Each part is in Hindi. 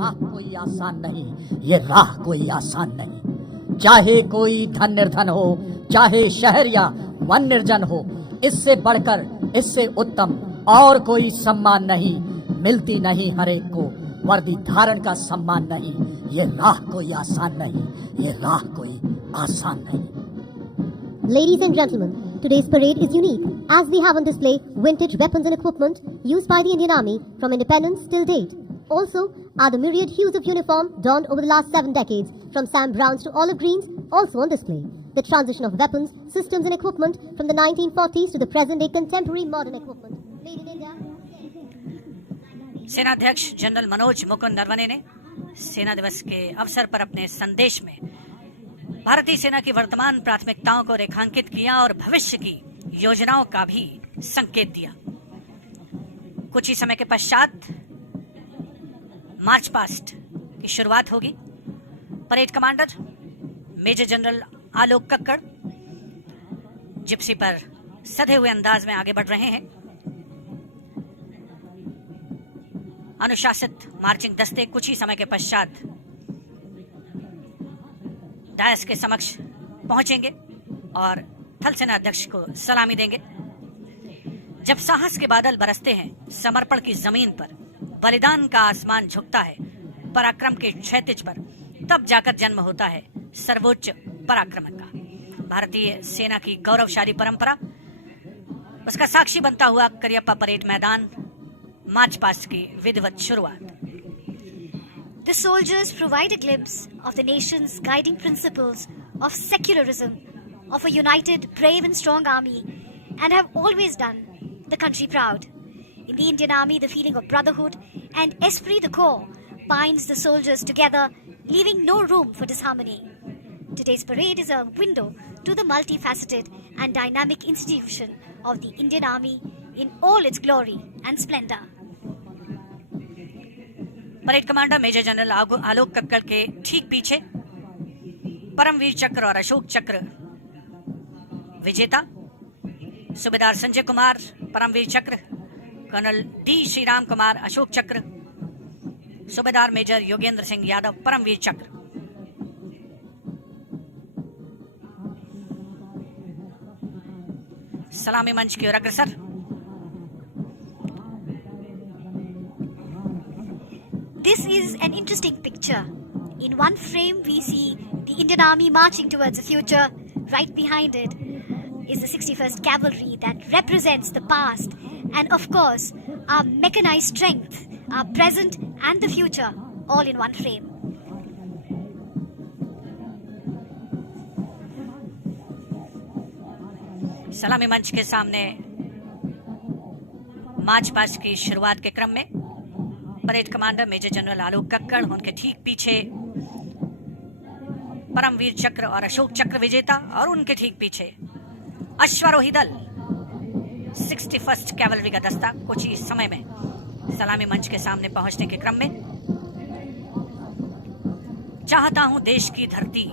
राह कोई आसान नहीं, ये राह कोई आसान नहीं। चाहे कोई धन निर्धन हो, चाहे शहर या वन निर्जन हो, इससे बढ़कर, इससे उत्तम और कोई सम्मान नहीं। मिलती नहीं हर एक को वर्दी धारण का सम्मान नहीं। ये राह कोई आसान नहीं, ये राह कोई आसान नहीं। Ladies and gentlemen, today's parade is unique as we have on display vintage weapons and equipment used by the Indian Army from independence till date. Also are the myriad hues of uniform donned over the last 7 decades, from Sam Browns to olive greens, also on display. The transition of weapons, systems and equipment from the 1940s to the present day contemporary modern equipment. Made in India. सेनाध्यक्ष जनरल मनोज मुकुंद नरवणे ने सेना दिवस के अवसर पर अपने संदेश में भारतीय सेना की वर्तमान प्राथमिकताओं को रेखांकित किया और भविष्य की योजनाओं का भी संकेत दिया। कुछ ही समय के पश्चात मार्च पास्ट की शुरुआत होगी। Parade commander major general Alok Kakkar Gypsy पर सधे हुए अंदाज में आगे बढ़ रहे हैं। अनुशासित मार्चिंग दस्ते कुछ ही समय के पश्चात डायस के समक्ष पहुंचेंगे और थल सेना अध्यक्ष को सलामी देंगे। जब साहस के बादल बरसते हैं समर्पण की जमीन पर, बलिदान का आसमान झुकता है पराक्रम के क्षैतिज पर, तब जाकर जन्म होता है सर्वोच्च पराक्रम का। भारतीय सेना की गौरवशाली परंपरा, उसका साक्षी बनता हुआ करियप्पा परेड मैदान, मार्च पास्ट की विधिवत शुरुआत। The soldiers provide a glimpse of the nation's guiding principles of secularism, of a united, brave and strong army, and have always done the country proud. In the Indian Army, the feeling of brotherhood and esprit de corps binds the soldiers together, leaving no room for disharmony. Today's parade is a window to the multifaceted and dynamic institution of the Indian Army in all its glory and splendor. Parade commander major general Alok Kakkar के ठीक पीछे परमवीर चक्र और अशोक चक्र विजेता सूबेदार संजय कुमार परमवीर चक्र, कर्नल डी श्रीराम कुमार अशोक चक्र, सूबेदार मेजर योगेंद्र सिंह यादव परमवीर चक्र। सलामी मंच की ओर अग्रसर। This is an interesting picture. In one frame, we see the Indian Army marching towards the future. Right behind it is the 61st Cavalry that represents the past and, of course, our mechanized strength, our present and the future, all in one frame. सलामी मंच के सामने मार्च पास्ट की शुरुआत के क्रम में parade commander major general Alok Kakkar, उनके ठीक पीछे परमवीर चक्र और अशोक चक्र विजेता, और उनके ठीक पीछे अश्वारोही दल 61st कैवलरी का दस्ता कुछ ही समय में सलामी मंच के सामने पहुंचने के क्रम में। चाहता हूं देश की धरती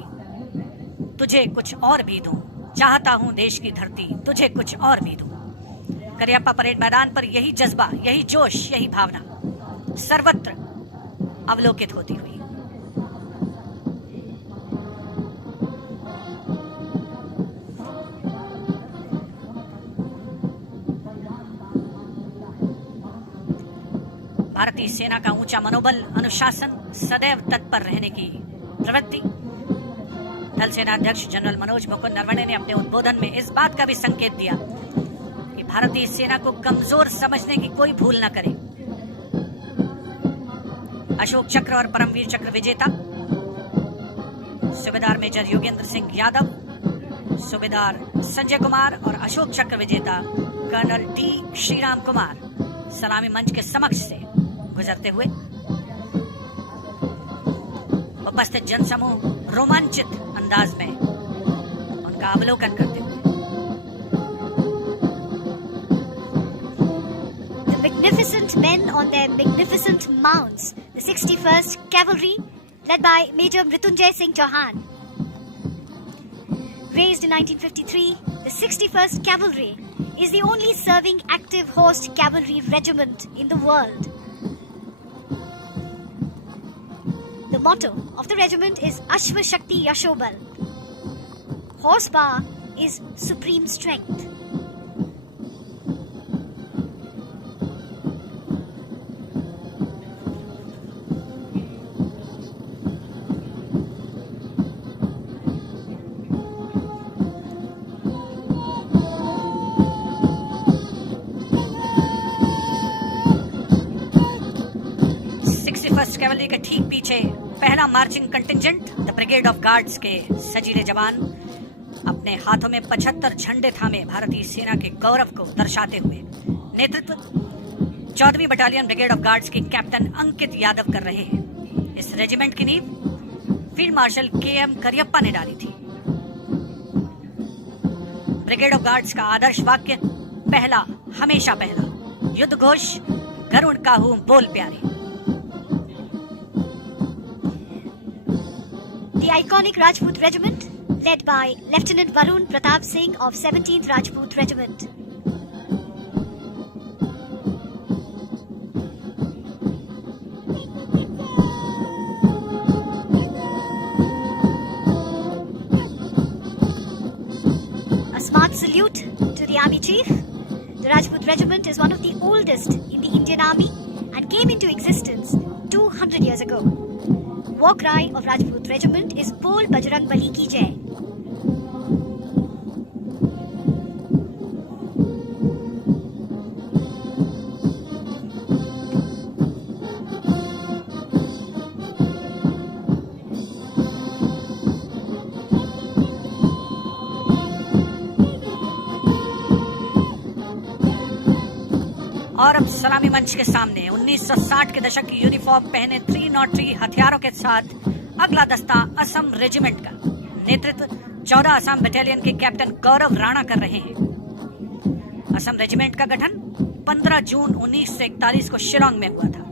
तुझे कुछ और भी दूं, चाहता हूं देश की धरती तुझे कुछ और भी दूं। करियप्पा परेड मैदान पर यही जज्बा, यही जोश, यही भावना सर्वत्र अवलोकित होती हुई। भारतीय सेना का ऊंचा मनोबल, अनुशासन, सदैव तत्पर रहने की प्रवृत्ति। थल सेनाध्यक्ष जनरल मनोज मुकुंद नरवणे ने अपने उद्बोधन में इस बात का भी संकेत दिया कि भारतीय सेना को कमजोर समझने की कोई भूल न करे। अशोक चक्र और परमवीर चक्र विजेता सूबेदार मेजर योगेंद्र सिंह यादव, सूबेदार संजय कुमार और अशोक चक्र विजेता कर्नल डी श्रीराम कुमार सलामी मंच के समक्ष से गुजरते हुए उपस्थित जनसमूह रोमांचित अंदाज में उनका अवलोकन करते हुए। Magnificent men on their magnificent mounts, the 61st Cavalry, led by Major Mrityunjay Singh Chauhan. Raised in 1953, the 61st Cavalry is the only serving active horsed cavalry regiment in the world. motto of the regiment is Ashva Shakti Yashobal. Horsepower is supreme strength. First cavalry के ठीक पीछे पहला marching contingent the brigade of guards के सजीले जवान अपने हाथों में 75 झंडे थामे भारतीय सेना के गौरव को दर्शाते हुए नेतृत्व 14वीं बटालियन ब्रिगेड ऑफ गार्ड्स के कैप्टन अंकित यादव कर रहे हैं। इस रेजिमेंट की नींव फील्ड मार्शल के.एम. करियप्पा ने डाली थी। ब्रिगेड ऑफ गार्ड्स का आदर्श वाक्य पहला हमेशा पहला, युद्ध घोष गरुड़ काहू बोल प्यारे। The iconic Rajput Regiment, led by Lieutenant Varun Pratap Singh of 17th Rajput Regiment. A smart salute to the Army Chief. The Rajput Regiment is one of the oldest in the Indian Army and came into existence 200 years ago. War cry of Rajput Regiment is Bol Bajrang Bali ki Jai. और अब सलामी मंच के सामने 1960 के दशक की यूनिफॉर्म पहने 303 हथियारों के साथ अगला दस्ता असम रेजिमेंट का नेतृत्व 14 असम बटालियन के कैप्टन गौरव राणा कर रहे हैं। असम रेजिमेंट का गठन 15 जून 1941 को शिलोंग में हुआ था।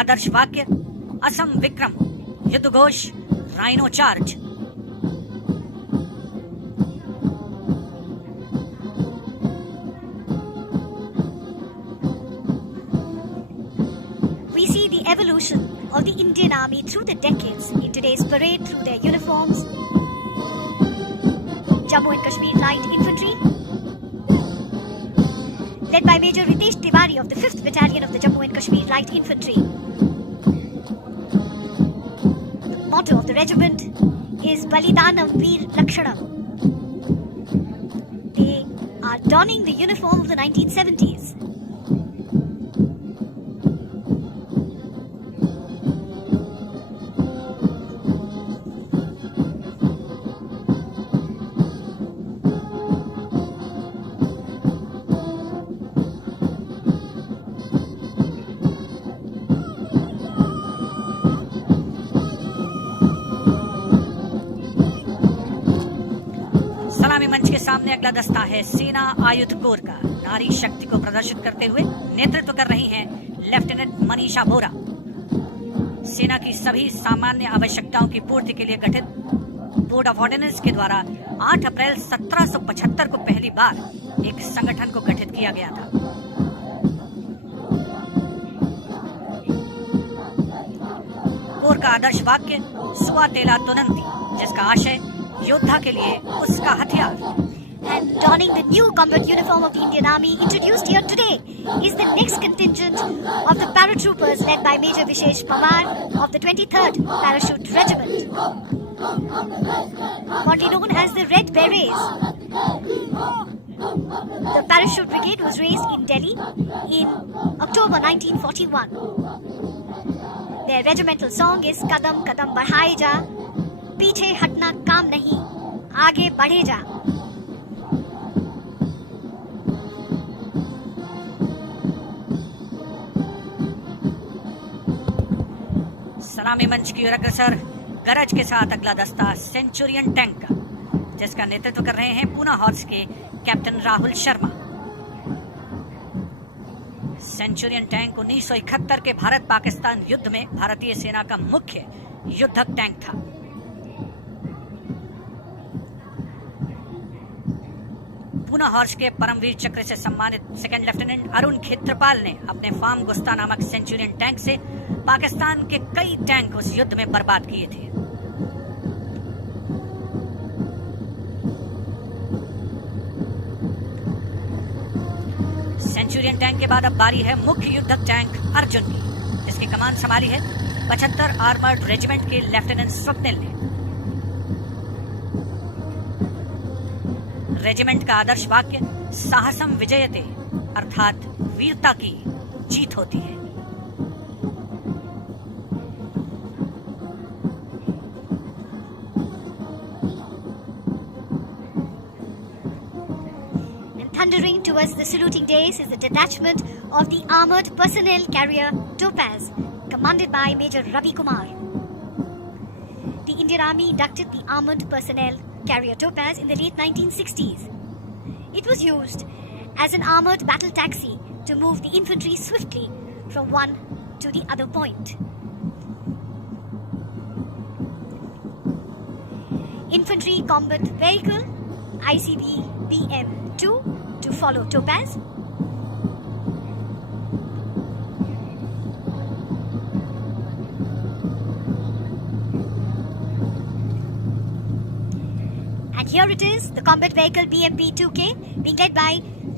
आदर्श वाक्य असम विक्रम, युद्ध Ghosh rhino charge. Evolution of the Indian Army through the decades in today's parade through their uniforms. Jammu and Kashmir Light Infantry, led by Major Ritesh Tiwari of the 5th Battalion of the Jammu and Kashmir Light Infantry. The motto of the regiment is Balidanam Veer Lakshanam. They are donning the uniform of the 1970s. सलामी मंच के सामने अगला दस्ता है सेना आयुध कोर का। नारी शक्ति को प्रदर्शित करते हुए नेतृत्व कर रही हैं लेफ्टिनेंट मनीषा बोरा। सेना की सभी सामान्य आवश्यकताओं की पूर्ति के लिए गठित बोर्ड ऑफ ऑर्डिनेंस के द्वारा 8 अप्रैल 1775 को पहली बार एक संगठन को गठित किया गया था। कोर का आदर्श वाक्य सुआ तेला तुनंती, जिसका आशय योद्धा के लिए उसका हथियार। And donning the new combat uniform of the Indian Army introduced here today is the next contingent of the paratroopers led by Major Vishesh Pawar of the 23rd Parachute Regiment, fondly known as the Red Berets. The Parachute Brigade was raised in Delhi in October 1941. Their regimental song is Kadam Kadam Badhaye Ja, पीछे हटना काम नहीं, आगे बढ़े जा। सलामी मंच की ओर अग्रसर गरज के साथ अगला दस्ता सेंचुरियन टैंक का, जिसका नेतृत्व कर रहे हैं पूना हॉर्स के captain Rahul Sharma. Centurion tank 1971 के भारत पाकिस्तान युद्ध में भारतीय सेना का मुख्य युद्धक टैंक था। पूना हॉर्स के परमवीर चक्र से सम्मानित सेकंड लेफ्टिनेंट अरुण खेत्रपाल ने अपने फार्म गुस्ता नामक सेंचुरियन टैंक से पाकिस्तान के कई टैंक उस युद्ध में बर्बाद किए थे। सेंचुरियन टैंक के बाद अब बारी है मुख्य युद्धक टैंक अर्जुन की, जिसकी कमान संभाली है 75 आर्मर्ड रेजिमेंट के लेफ्टिनेंट स्वप्निल ने। रेजिमेंट का आदर्श वाक्य साहसम विजयते, अर्थात वीरता की जीत होती है। Thundering towards the saluting dais is the detachment of the armored personnel carrier Topaz, commanded by Major Ravi Kumar. The Indian Army inducted the armored personnel carrier Topaz in the late 1960s. It was used as an armored battle taxi to move the infantry swiftly from one to the other point. Infantry Combat Vehicle ICV BM-2 to follow Topaz. And here it is, the combat vehicle BMP-2K, being led by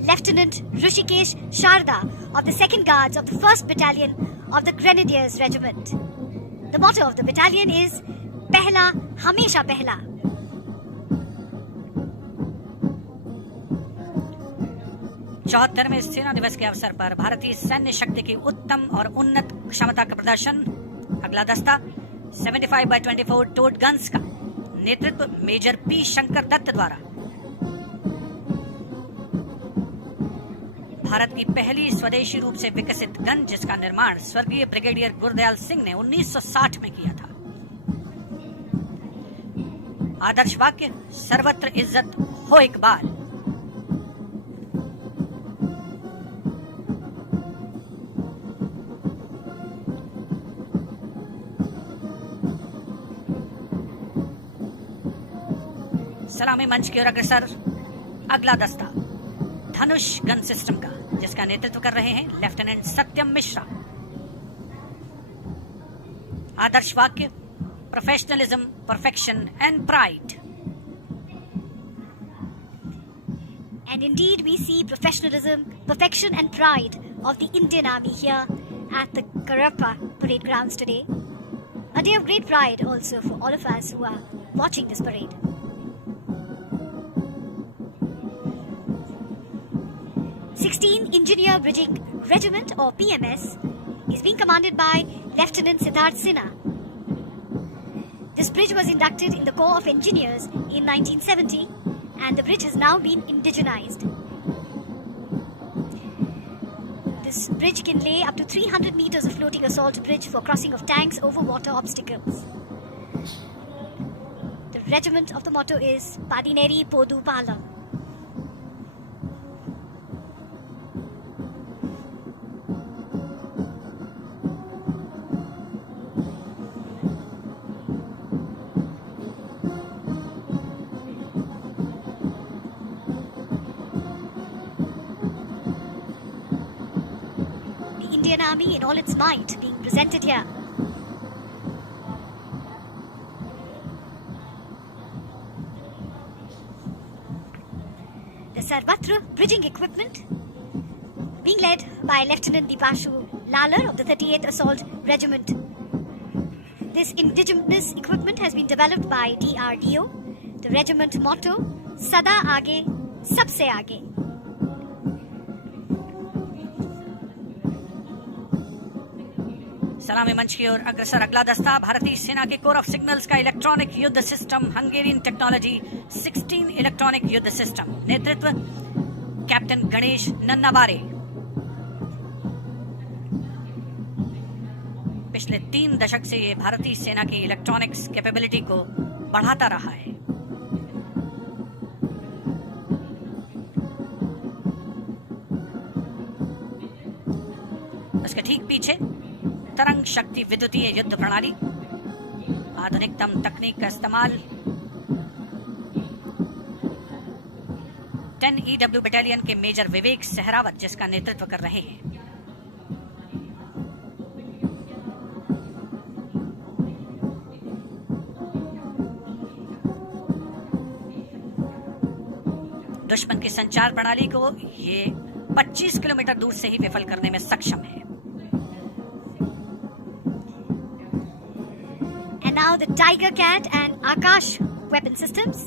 Lieutenant Rishikesh Sharda of the 2nd Guards of the 1st Battalion of the Grenadiers Regiment. The motto of the battalion is Pehla Hamesha Pehla. चौहत्तरवें सेना दिवस के अवसर पर भारतीय सैन्य शक्ति की उत्तम और उन्नत क्षमता का प्रदर्शन। अगला दस्ता 75x24 टोड गन्स का नेतृत्व मेजर पी शंकर दत्त द्वारा भारत की पहली स्वदेशी रूप से विकसित गन, जिसका निर्माण स्वर्गीय ब्रिगेडियर गुरदयाल सिंह ने 1960 में किया था। आदर्श वाक्य सर्वत्र इज्जत हो इकबाल। सलामी मंच की ओर अग्रसर अगला दस्ता धनुष गन सिस्टम का, जिसका नेतृत्व कर रहे हैं लेफ्टिनेंट सत्यम मिश्रा। आदर्श वाक्य professionalism, perfection and pride. And indeed we see professionalism, perfection and pride of the Indian Army here at the Karappa parade grounds today. A day of great pride also for all of us who are watching this parade. Engineer Bridging Regiment or PMS is being commanded by Lieutenant Siddharth Sinha. This bridge was inducted in the Corps of Engineers in 1970 and the bridge has now been indigenized. This bridge can lay up to 300 meters of floating assault bridge for crossing of tanks over water obstacles. The regiment of the motto is Padineri Podu Palam. Indian Army in all its might being presented here. The Sarvatra bridging equipment being led by Lieutenant Dipashu Lalar of the 38th Assault Regiment. This indigenous equipment has been developed by DRDO. The regiment motto, Sada Aage, Sabse Aage. सलामी मंच की ओर अग्रसर अगला दस्ता भारतीय सेना के कोर ऑफ सिग्नल्स का इलेक्ट्रॉनिक युद्ध सिस्टम हंगेरियन टेक्नोलॉजी 16 इलेक्ट्रॉनिक युद्ध सिस्टम, नेतृत्व कैप्टन गणेश नन्नावारे। पिछले 3 दशक से ये भारतीय सेना की इलेक्ट्रॉनिक्स कैपेबिलिटी को बढ़ाता रहा है। इसके ठीक पीछे तरंग शक्ति विद्युतीय युद्ध प्रणाली, आधुनिकतम तकनीक का इस्तेमाल, 10 EW बटालियन के मेजर विवेक सहरावत जिसका नेतृत्व कर रहे हैं। दुश्मन की संचार प्रणाली को ये 25 किलोमीटर दूर से ही विफल करने में सक्षम है। And now the Tiger Cat and Akash weapon systems.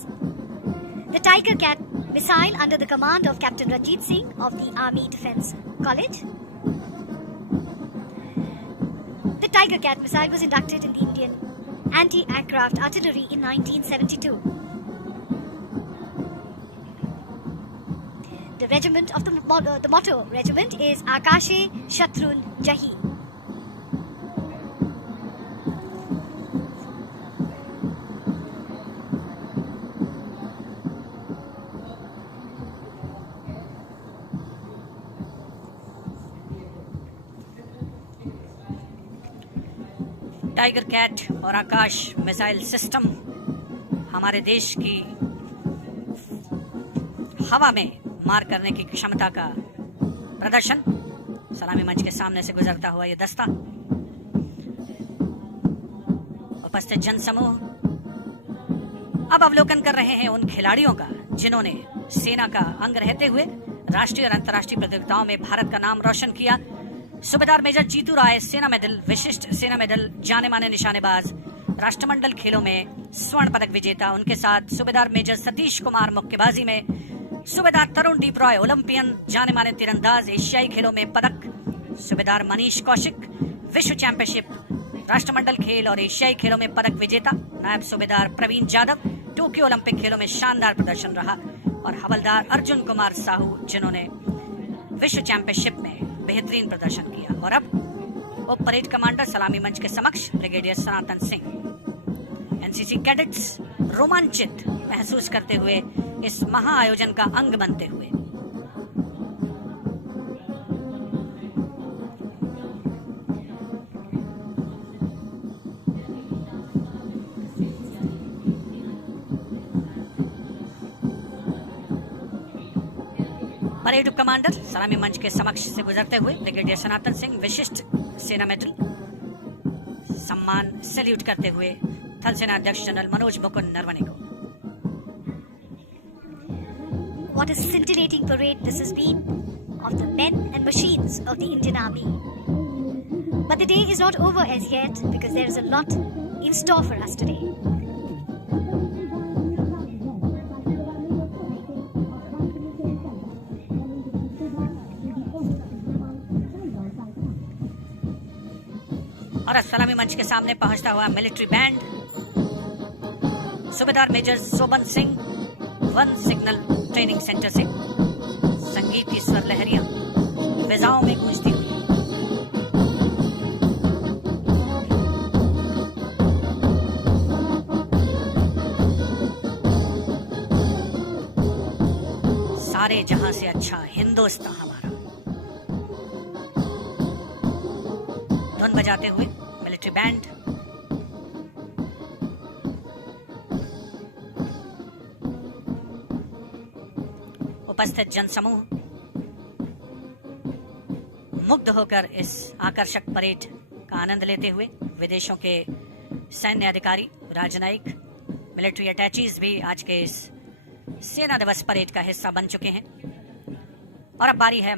The Tiger Cat missile under the command of Captain Ranjit Singh of the Army Defence College. The Tiger Cat missile was inducted in the Indian anti-aircraft artillery in 1972. The regiment of the motto regiment is Akashe Shatrun Jahi. Tiger cat और आकाश मिसाइल सिस्टम हमारे देश की हवा में मार करने की क्षमता का प्रदर्शन। सलामी मंच के सामने से गुजरता हुआ ये दस्ता, उपस्थित जनसमूह अब अवलोकन कर रहे हैं उन खिलाड़ियों का जिन्होंने सेना का अंग रहते हुए राष्ट्रीय और अंतर्राष्ट्रीय प्रतियोगिताओं में भारत का नाम रोशन किया। सूबेदार मेजर जीतू राय सेना मेडल, विशिष्ट सेना मेडल, जाने माने निशानेबाज, राष्ट्रमंडल खेलों में स्वर्ण पदक विजेता। उनके साथ सूबेदार मेजर सतीश कुमार मुक्केबाजी में, सूबेदार तरुणदीप रॉय ओलंपियन, जाने माने तीरंदाज, एशियाई खेलों में पदक, सूबेदार मनीष कौशिक विश्व चैंपियनशिप, राष्ट्रमंडल खेल और एशियाई खेलों में पदक विजेता। नायब सूबेदार प्रवीण जाधव टोक्यो ओलंपिक खेलों में शानदार प्रदर्शन रहा। और हवलदार अर्जुन कुमार साहू जिन्होंने विश्व चैंपियनशिप में बेहतरीन प्रदर्शन किया। और अब उप परेड कमांडर सलामी मंच के समक्ष ब्रिगेडियर सनातन सिंह। एनसीसी कैडेट्स रोमांचित महसूस करते हुए इस महाआयोजन का अंग बनते हुए। परेड उप कमांडर सलामी मंच के समक्ष से गुजरते हुए ब्रिगेडियर सनातन सिंह विशिष्ट सेना मेडल सम्मान सैल्यूट करते हुए थल सेना अध्यक्ष जनरल मनोज मुकुंद नरवणे को। What a scintillating parade this has been of the men and machines of the Indian Army. But the day is not over as yet because there is a lot in store for us today. और सलामी मंच के सामने पहुंचता हुआ military band, subedar major Soban Singh one signal training centre से संगीत की स्वर लहरियां फिजाओं में गूंजती हुई। सारे जहां से अच्छा हिंदुस्तान हमारा, धुन बजाते हुए मिलिट्री बैंड उपस्थित जनसमूह मुग्ध होकर इस आकर्षक परेड का आनंद लेते हुए। विदेशों के सैन्य अधिकारी, राजनयिक, मिलिट्री अटैचीज भी आज के इस सेना दिवस परेड का हिस्सा बन चुके हैं। और अब बारी है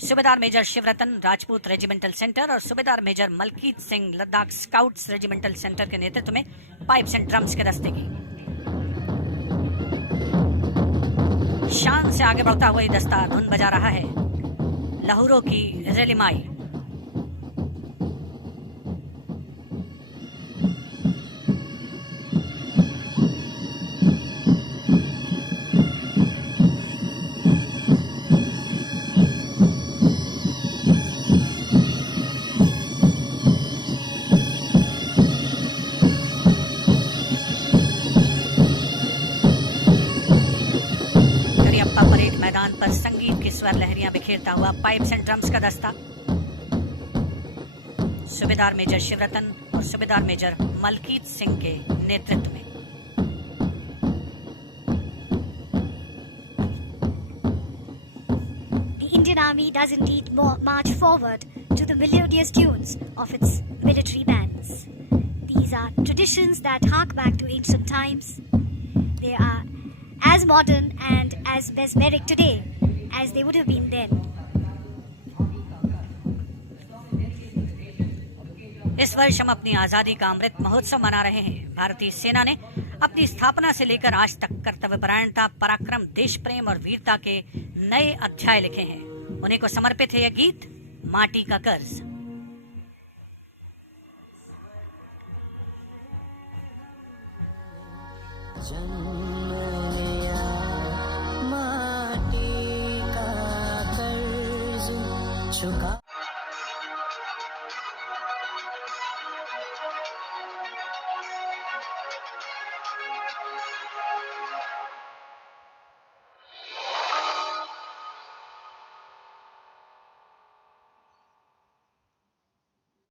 subedar major Shivratan Rajput regimental centre और subedar major Malkeet Singh Ladakh scouts regimental centre के नेतृत्व में पाइप्स एंड ड्रम्स के दस्ते की। शान से आगे बढ़ता हुआ ये दस्ता धुन बजा रहा है लहरों की रेलिमाई। परेड मैदान पर संगीत की स्वर लहरियां बिखेरता हुआ पाइप्स एंड ड्रम्स का दस्ता, सूबेदार मेजर शिवरतन और सूबेदार मेजर मलकीत सिंह के नेतृत्व में। Army does indeed march forward to the melodious tunes of its military bands. These are traditions that hark back to ancient times. They are as modern and as mesmeric today as they would have been then. इस वर्ष हम अपनी आजादी का अमृत महोत्सव मना रहे हैं। भारतीय सेना ने अपनी स्थापना से लेकर आज तक कर्तव्यपरायणता, पराक्रम, देश प्रेम और वीरता के नए अध्याय लिखे हैं। उन्हीं को समर्पित है यह गीत, माटी का कर्ज। जल